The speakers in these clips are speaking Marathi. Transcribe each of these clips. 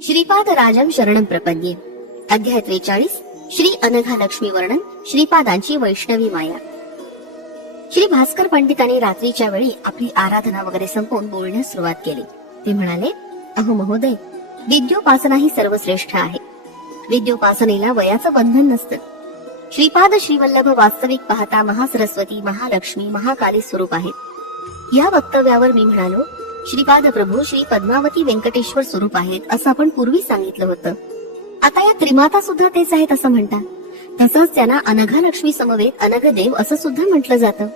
श्रीपाद राजम शरणम प्रपद्ये. अध्याय 43. श्री अनघा लक्ष्मी वर्णन. श्रीपादांची वैष्णवी माया. श्री भास्कर पंडितांनी रात्रीच्या वेळी आपली आराधना वगैरे संपवून बोलण्यास सुरुवात केली. ते म्हणाले, अहो महोदय, विद्योपासना ही सर्वश्रेष्ठ आहे. विद्योपासनेला वयाचं बंधन नसतं. श्रीपाद श्रीवल्लभ वास्तविक पाहता महासरस्वती, महालक्ष्मी, महाकाली स्वरूप आहेत. या वक्तव्यावर मी म्हणालो, श्रीपाद प्रभू श्री पद्मावती व्यंकटेश्वर स्वरूप आहेत असं आपण पूर्वी सांगितलं होतं. आता या त्रिमाता सुद्धा तेच आहेत असं म्हणतात. तसंच त्यांना अनघा लक्ष्मी समवेत अनघदेव असं सुद्धा म्हटलं जातं.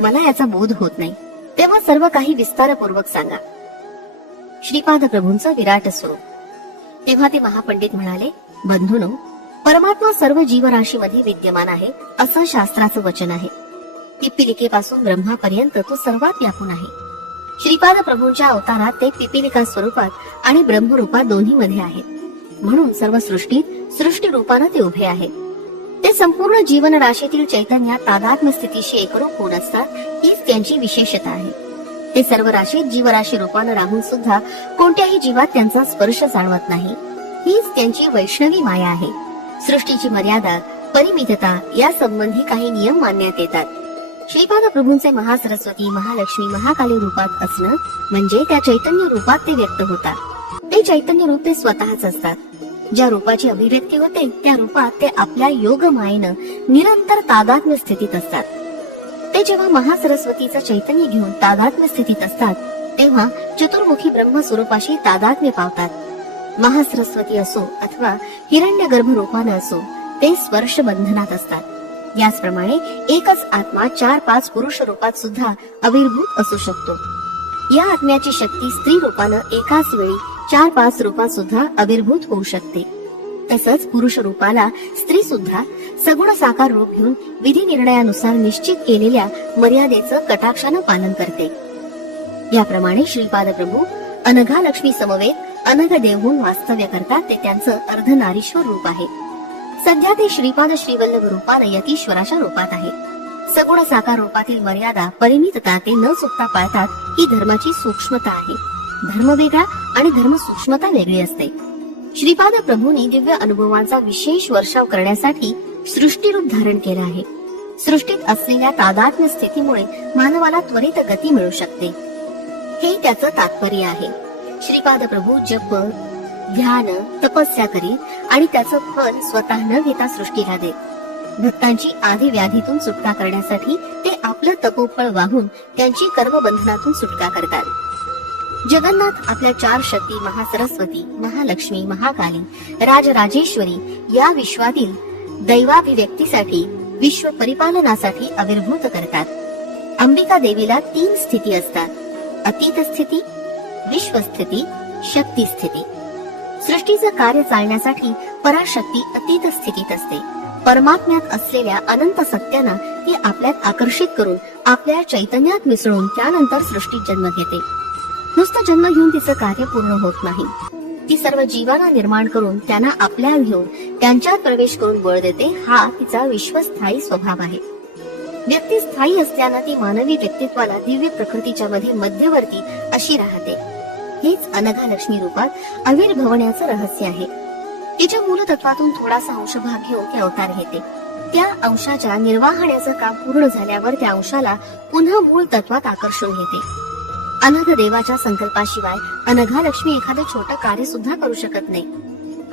मला याचा बोध होत नाही. तेव्हा सर्व काही विस्तारपूर्वक सांगा. श्रीपाद प्रभूंचं विराट स्वरूप. तेव्हा ते महापंडित म्हणाले, बंधूनो, परमात्मा सर्व जीवराशीमध्ये विद्यमान आहे असं शास्त्राचं वचन आहे. पिपिलिकेपासून ब्रह्मापर्यंत तो सर्वात व्यापून आहे. श्रीपाद प्रभूंच्या अवतारात ते पिपिलिका स्वरूपात आणि ब्रह्मरूपात दोन्ही मध्ये आहेत. म्हणून सर्व सृष्टीत सृष्टी रूपानं ते उभे आहेत. ते संपूर्ण जीवन राशीतील चैतन्यात तादात्म्य स्थितीशी एकरूप होऊन असतात. हीच त्यांची विशेषता आहे. ते सर्व राशीत जीवराशी रूपानं राहून सुद्धा कोणत्याही जीवात त्यांचा स्पर्श जाणवत नाही. हीच त्यांची वैष्णवी माया आहे. सृष्टीची मर्यादा, परिमितता या संबंधी काही नियम मानण्यात येतात. श्रीपाद प्रभूंचे महासरस्वती, महालक्ष्मी, महाकाली रूपात असणं म्हणजे त्या चैतन्य रूपात ते व्यक्त होतात. ते चैतन्य रूप ते स्वतःच असतात. ज्या रूपाची अभिव्यक्ती होते त्या रूपात ते आपल्या योग मायेनं निरंतर तादात्म्य स्थितीत असतात. ते जेव्हा महासरस्वतीचं चैतन्य घेऊन तादात्म्य स्थितीत असतात तेव्हा चतुर्मुखी ब्रह्म स्वरूपाशी तादात्म्य पावतात. महासरस्वती असो अथवा हिरण्यगर्भ रूपानं असो, ते स्पर्श बंधनात असतात. याचप्रमाणे एकच आत्मा 4-5 पुरुष रूपात सुद्धा आविर्भूत असू शकतो. या आत्म्याची शक्ती स्त्री रूपानं एकाच वेळी 4-5 रूपात सुद्धा आविर्भूत होऊ शकते. तसंच पुरुष रूपाला स्त्री सुद्धा सगुण साकार रूप घेऊन विधी निर्णयानुसार निश्चित केलेल्या मर्यादेचं कटाक्षानं पालन करते. याप्रमाणे श्रीपाद प्रभू अनघा लक्ष्मी समवेत अनघदेव होऊन वास्तव्य करतात. ते त्यांचं अर्धनारीश्वर रूप आहे. सध्या ते श्रीपाद श्रीवल्लभ रूपानं यतीश्वराच्या रूपात आहे. सगुण साकार रूपातील मर्यादा, परिमितता ते न चुकता पाळतात. ही धर्माची सूक्ष्मता आहे. धर्म वेगळा आणि धर्म सूक्ष्मता वेगळी असते. श्रीपाद प्रभूंनी दिव्य अनुभवांचा विशेष वर्षाव करण्यासाठी सृष्टीरूप धारण केलं आहे. सृष्टीत असलेल्या तादात्म्य स्थितीमुळे मानवाला त्वरित गती मिळू शकते. हे त्याचं तात्पर्य आहे. श्रीपाद प्रभू जप, ध्यान, तपस्या करीत आणि त्याचं फल स्वतः न घेता सृष्टीला देत. भक्तांची आधी व्याधीतून सुटका करण्यासाठी ते आपलं तपोफळ वाहून त्यांची कर्मबंधनातून सुटका करतात. जगन्नाथ आपल्या 4 शक्ती महासरस्वती, महालक्ष्मी, महाकाली, राजराजेश्वरी या विश्वातील दैवाभिव्यक्तीसाठी, विश्व परिपालनासाठी आविर्भूत करतात. अंबिका देवीला 3 स्थिती असतात: अतीत स्थिती, विश्वस्थिती, शक्ती स्थिती. सृष्टीचं कार्य चालण्यासाठी पराशक्ती अतीत स्थितीत असते. परमात्म्यात असलेल्या अनंत सत्यांना ती आपल्यात आकर्षित करून आपल्या चैतन्यात मिसळून त्यानंतर सृष्टीत जन्म घेते. नुसतं जन्म घेऊन तिचं कार्य पूर्ण होत नाही. ती सर्व जीवांना निर्माण करून त्यांना आपल्या घेऊन त्यांच्यात प्रवेश करून बळ देते. हा तिचा विश्वस्थायी स्वभाव आहे. व्यक्ती स्थायी असल्यानं ती मानवी व्यक्तित्वाला दिव्य प्रकृतीच्या मध्ये मध्यवर्ती अशी राहते. हेच अनघा लक्ष्मी रूपात आविर्भवण्याचं रहस्य आहे. तिच्या मूलतत्वातून थोडासा अंशभाग घेऊन ती अवतार घेते. त्या अंशाच्या निर्वाहण्याचं काम पूर्ण झाल्यावर त्या अंशाला पुन्हा मूळ तत्वात आकर्षून घेते. अनघ देवाच्या संकल्पाशिवाय अनघा लक्ष्मी एखादं छोटं कार्य सुद्धा करू शकत नाही.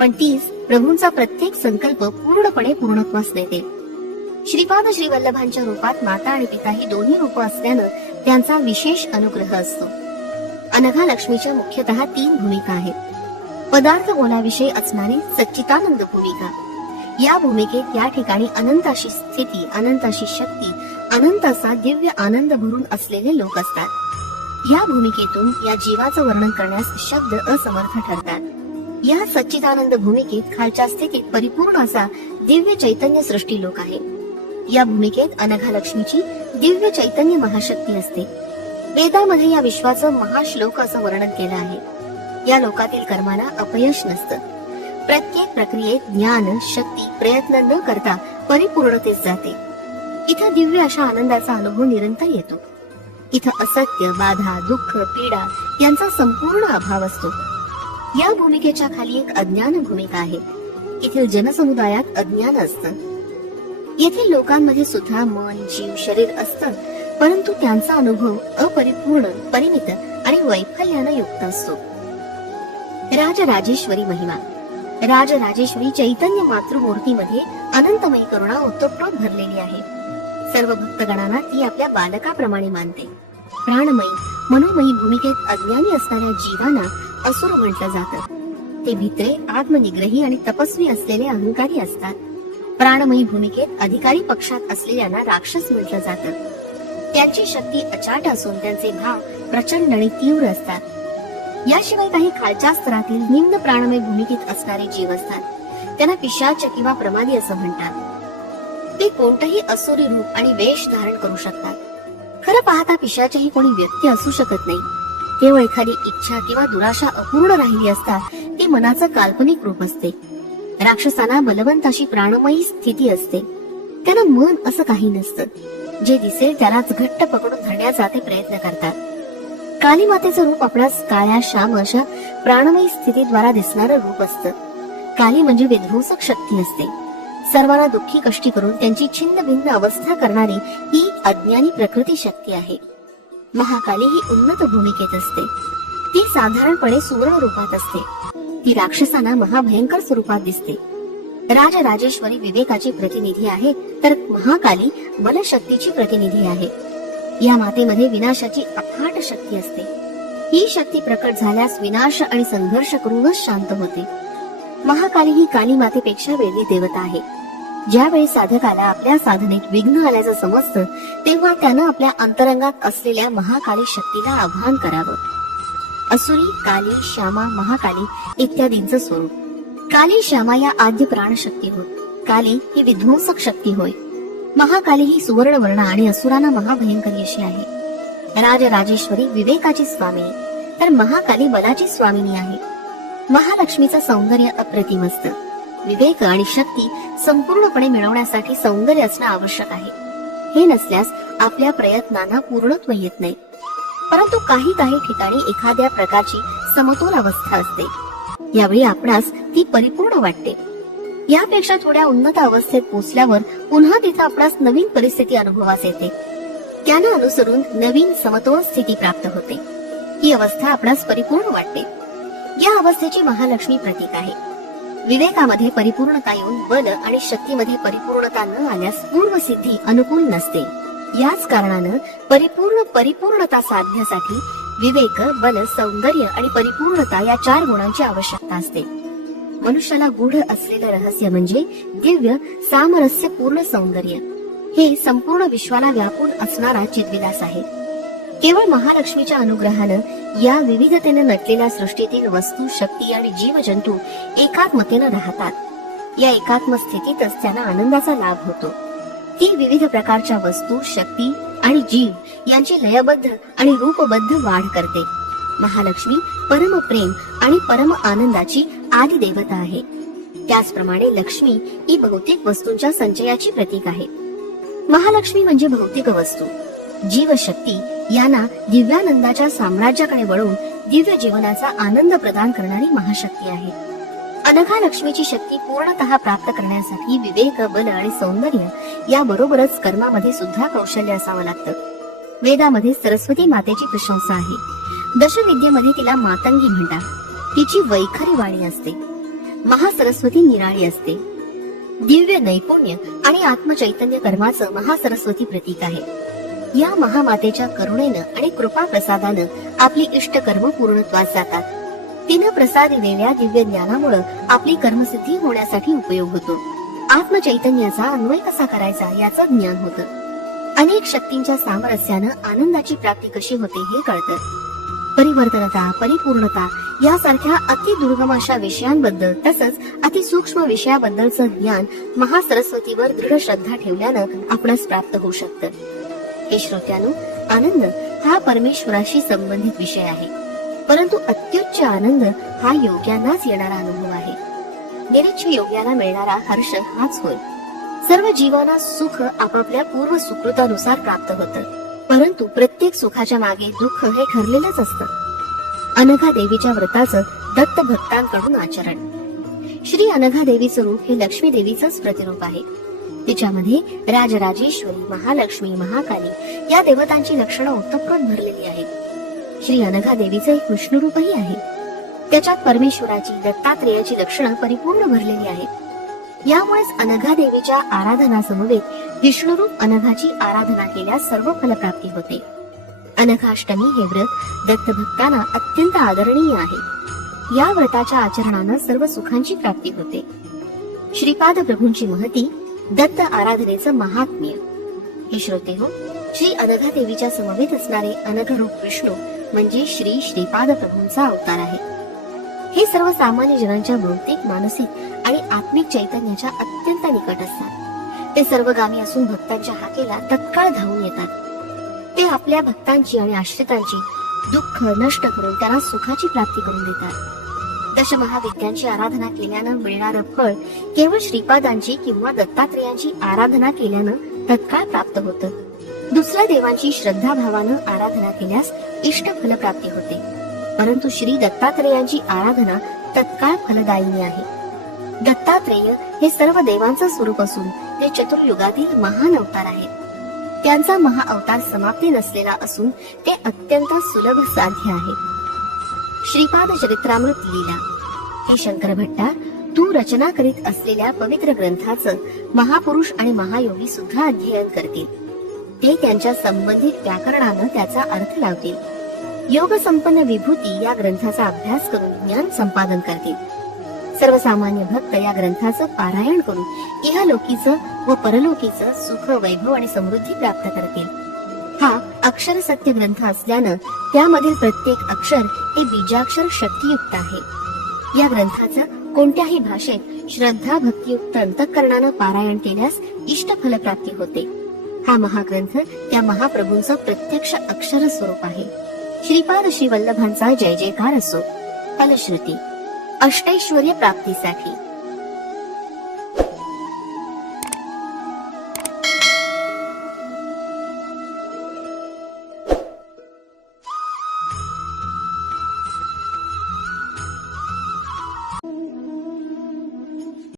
पण तीच प्रभूंचा प्रत्येक संकल्प पूर्णपणे पूर्णत्वास देते. श्रीपाद श्रीवल्लभांच्या रूपात माता आणि पिता ही दोन्ही रूप असल्यानं त्यांचा विशेष अनुग्रह असतो. अनघा लक्ष्मीच्या मुख्यतः 3 भूमिका आहेत. पदार्थ बोलाविषयी असणारी सच्चिदानंद भूमिका. या भूमिकेत या ठिकाणी अनंत अशी स्थिती, अनंत अशी शक्ती, अनंत असा दिव्य आनंद भरून असलेले लोक असतात. या भूमिकेतून या जीवाचं वर्णन करण्यास शब्द असमर्थ ठरतात. या सच्चिदानंद भूमिकेत खालच्या स्थितीत परिपूर्ण असा दिव्य चैतन्य सृष्टी लोक आहे. या भूमिकेत अनघा लक्ष्मीची दिव्य चैतन्य महाशक्ती असते. वेदामध्ये या विश्वाचं महाश्लोक असं वर्णन केलं आहे. या लोकातील कर्माला अपयश नसतं. प्रत्येक प्रक्रियेत ज्ञान, शक्ती, प्रयत्न न करता परिपूर्णतेस जाते. इथं दिव्य अशा आनंदाचा अनुभव निरंतर येतो. इथं असत्य, बाधा, दुःख, पीडा यांचा संपूर्ण अभाव असतो. या भूमिकेच्या खाली एक अज्ञान भूमिका आहे. येथील जनसमुदायात अज्ञान असतं. येथील लोकांमध्ये सुद्धा मन, जीव, शरीर असतं, परंतु त्यांचा अनुभव अपरिपूर्ण, परिमित आणि वैफल्यानं युक्त असतो. राजराजेश्वरी महिमा. राजराजेश्वरी चैतन्य मातृमूर्तीमध्ये अनंतमयी करुणा ओतप्रोत भरलेली आहे. सर्व भक्तगणांना ती आपल्या बालकाप्रमाणे मानते. प्राणमयी, मनोमयी भूमिकेत अज्ञानी असणाऱ्या जीवांना असुर म्हटलं जातं. ते भित्रे, आत्मनिग्रही आणि तपस्वी असलेले अहंकारी असतात. प्राणमयी भूमिकेत अधिकारी पक्षात असलेल्यांना राक्षस म्हटलं जातं. त्यांची शक्ती अचाट असून त्यांचे भाव प्रचंड आणि तीव्र असतात. याशिवाय काही खालच्या स्तरातील निम्न प्राणमय भूमिकेत असणारे जीव असतात. त्यांना पिशाच किंवा प्रमादी असं म्हणतात. ते कोणतंही असुरी रूप आणि वेश धारण करू शकतात. खरं पाहता पिशाचही कोणी व्यक्ती असू शकत नाही. केवळ एखादी इच्छा किंवा दुराशा अपूर्ण राहिली असता ती मनाचं काल्पनिक रूप असते. राक्षसांना बलवंत अशी प्राणमयी स्थिती असते. त्यांना मन असं काही नसतं. जे दिसेल त्यालाच घट्ट पकडून धरण्याचा ते प्रयत्न करतात. काली मातेचं रूप आपणास काळ्या श्याम अशा प्राणमयी स्थितीद्वारा दिसणारं रूप असतं. काली म्हणजे विध्वंसक शक्ती असते. सर्वांना दुःखी कष्टी करून त्यांची छिन्न भिन्न अवस्था करणारी ही अज्ञानी प्रकृती शक्ती आहे. महाकाली ही उन्नत भूमिकेत असते. ती साधारणपणे सुवर्ण रूपात असते. ती राक्षसांना महाभयंकर स्वरूपात दिसते. राजराजेश्वरी विवेकाची प्रतिनिधी आहे, तर महाकाली बलशक्तीची प्रतिनिधी आहे. या मातेमध्ये विनाशाची अफाट शक्ती असते. ही शक्ती प्रकट झाल्यास विनाश आणि संघर्ष करूनच शांत होते. महाकाली ही काली मातेपेक्षा वेगळी देवता आहे. ज्यावेळी साधकाला आपल्या साधनेत विघ्न आल्याचं समजतं तेव्हा त्यानं आपल्या अंतरंगात असलेल्या महाकाली शक्तीला आवाहन करावं. असुरी, काली, श्यामा, महाकाली इत्यादींचं स्वरूप. काली, श्यामा या आद्य प्राणशक्ती होत. काली ही विध्वंसक शक्ती होय. महाकाली ही सुवर्ण वर्ण आणि असुरांना महाभयंकरी अशी आहे. राजराजेश्वरी विवेकाची स्वामिनी, तर महाकाली बलाची स्वामिनी आहे. महालक्ष्मीचं सौंदर्य अप्रतिम असतं. विवेक आणि शक्ती संपूर्णपणे मिळवण्यासाठी सौंदर्य असणं आवश्यक आहे. हे नसल्यास आपल्या प्रयत्नांना पूर्णत्व येत नाही. परंतु काही ठिकाणी एखाद्या प्रकारची समतोल अवस्था असते. यावेळी आपणास ती परिपूर्ण वाटते. यापेक्षा थोड्या उन्नत अवस्थेत पोहोचल्यावर पुन्हा तिथं आपणास नवीन परिस्थिती अनुभवास येते. त्यानं अनुसरून नवीन समतोल स्थिती प्राप्त होते. ही अवस्था आपणास परिपूर्ण वाटते. या अवस्थेची महालक्ष्मी प्रतीक आहे. विवेकामध्ये परिपूर्णता येऊन बल आणि शक्तीमध्ये परिपूर्णता न आल्यास पूर्व सिद्धी अनुकूल नसते. याच कारणानं परिपूर्णता साधण्यासाठी विवेक, बल, सौंदर्य आणि परिपूर्णता या 4 गुणांची आवश्यकता असते. मनुष्याला गूढ असलेलं रहस्य म्हणजे दिव्य सामरस्य पूर्ण सौंदर्य. हे संपूर्ण विश्वाला व्यापून असणारा चिद्विलास आहे. केवळ महालक्ष्मीच्या अनुग्रहानं या विविधतेने नटलेल्या सृष्टीतील वस्तू, शक्ती आणि जीवजंतू एकात्मतेनं राहतात. या एकात्म स्थितीतच त्यांना आनंदाचा लाभ होतो. ती विविध प्रकारच्या वस्तू, शक्ती आणि जीव यांची लयबद्ध आणि रूपबद्ध वाढ करते. महालक्ष्मी परम प्रेम आणि परम आनंदाची आदी देवता आहे. त्याचप्रमाणे लक्ष्मी ही भौतिक वस्तूंच्या संचयाची प्रतीक आहे. महालक्ष्मी म्हणजे भौतिक वस्तू, जीवशक्ती यांना दिव्यानंदाच्या साम्राज्याकडे वळवून दिव्य जीवनाचा आनंद प्रदान करणारी महाशक्ती आहे. अनघा लक्ष्मीची शक्ती पूर्णतः प्राप्त करण्यासाठी विवेक, बल आणि सौंदर्य याबरोबरच कर्मामध्ये सुद्धा कौशल्य असावं लागतं. वेदामध्ये सरस्वती मातेची प्रशंसा आहे. दशविद्येमध्ये तिला मातंगी म्हणतात. तिची वैखरी वाणी असते. महासरस्वती निराळी असते. दिव्य नैपुण्य आणि आत्मचैतन्य कर्माचं महासरस्वती प्रतीक आहे. या महामातेच्या करुणेनं आणि कृपा प्रसादानं आपली इष्ट कर्म पूर्णत्वास जातात. तिनं प्रसादिलेल्या दिव्य ज्ञानामुळे आपली कर्मसिद्धी होण्यासाठी उपयोग होतो. आत्मचैतन्याचा अन्वय कसा करायचा याचं ज्ञान होतं. अनेक शक्तींच्या सामरस्यानं आनंदाची प्राप्ती कशी होते हे कळतं. परिवर्तनता, परिपूर्णता यासारख्या अति दुर्गम अशा विषयांबद्दल तसंच अति सूक्ष्म विषयाबद्दलचं ज्ञान महासरस्वतीवर दृढ श्रद्धा ठेवल्यानं आपणास प्राप्त होऊ शकतं. हे श्रोत्यानो, आनंद हा परमेश्वराशी संबंधित विषय आहे. परंतु अत्युच्च आनंद हा योग्यांनाच येणारा अनुभव आहे. निरीच्छ योग्याला मिळणारा हर्ष हाच होय. सर्व जीवांना सुख आपापल्या पूर्व सुकृतानुसार प्राप्त होतं. परंतु प्रत्येक सुखाच्या मागे दुःख हे ठरलेलंच असतं. अनघा देवीच्या व्रताचं दत्त भक्तांकडून आचरण. श्री अनघा देवीचं रूप हे लक्ष्मी देवीचंच प्रतिरूप आहे. तिच्यामध्ये राजराजेश्वरी, महालक्ष्मी, महाकाली या देवतांची लक्षणं ओतप्रोत भरलेली आहेत. श्री अनघा देवीचं एक विष्णू रूपही आहे. त्याच्यात परमेश्वराची, दत्तात्रेयाची लक्षणं परिपूर्ण भरलेली आहेत. यामुळेच अनघा देवीच्या आराधनासमवेत विष्णुरूप अनघाची आराधना केल्यास सर्व फलप्राप्ती होते. अनघाष्टमी हे व्रत दत्त भक्तांना अत्यंत आदरणीय आहे. या व्रताच्या आचरणानं सर्व सुखांची प्राप्ती होते. श्रीपाद प्रभूंची महती, दत्त आराधनेचं महात्म्य. हे श्रोते हो, श्री अनघा देवीच्या समवेत असणारे अनघरूप विष्णू म्हणजे श्री श्रीपाद प्रभूंचा अवतार आहे. हे सर्व सामान्य जनांच्या बौद्धिक, मानसिक आणि आत्मिक चैतन्याच्या अत्यंत निकट असतात. ते सर्वगामी असून भक्तांच्या हाकेला तत्काळ धावून येतात. ते आपल्या भक्तांची आणि आश्रितांची दुःख नष्ट करून त्यांना सुखाची प्राप्ती करून देतात. दशमहाविद्यांची आराधना केल्यानं मिळणारं फळ केवळ श्रीपादांची किंवा दत्तात्रेयांची आराधना केल्यानं तत्काळ प्राप्त होतं. दुसऱ्या देवांची श्रद्धाभावानं आराधना केल्यास इष्ट फलप्राप्ती होते. परंतु श्री दत्तात्रेयांची आराधना तत्काळ फलदायिनी आहे. दत्तात्रेय हे सर्व देवांचं स्वरूप असून ते चतुर्युगातील महान अवतार आहेत. त्यांचा महाअवतार समाप्ती नसलेला असून ते अत्यंत सुलभ साध्य आहे. श्रीपाद चरित्रामृत लीला. हे शंकर भट्टा, तू रचना करीत असलेल्या पवित्र ग्रंथाचं महापुरुष आणि महायोगी सुद्धा अध्ययन करतील. ते त्यांच्या संबंधित व्याकरणानं त्याचा अर्थ लावतील. योग संपन्न विभूती या ग्रंथाचा अभ्यास करून ज्ञान संपादन करतील. सर्वसामान्य भक्त या ग्रंथाचं पारायण करून इहलोकीचं व परलोकीचं सुख, वैभव आणि समृद्धी प्राप्त करतील. हा अक्षर सत्य ग्रंथ असल्यानं त्यामधील प्रत्येक अक्षर हे बीजाक्षर शक्तियुक्त आहे. या ग्रंथाचं कोणत्याही भाषेत श्रद्धा भक्तियुक्त अंतःकरणानं पारायण केल्यास इष्ट फलप्राप्ती होते. हा महाग्रंथ त्या महाप्रभूंचं प्रत्यक्ष अक्षर स्वरूप आहे. श्रीपाद श्री वल्लभांचा जय जयकार असो. फलश्रुती. अष्टैश्वर्य प्राप्तीसाठी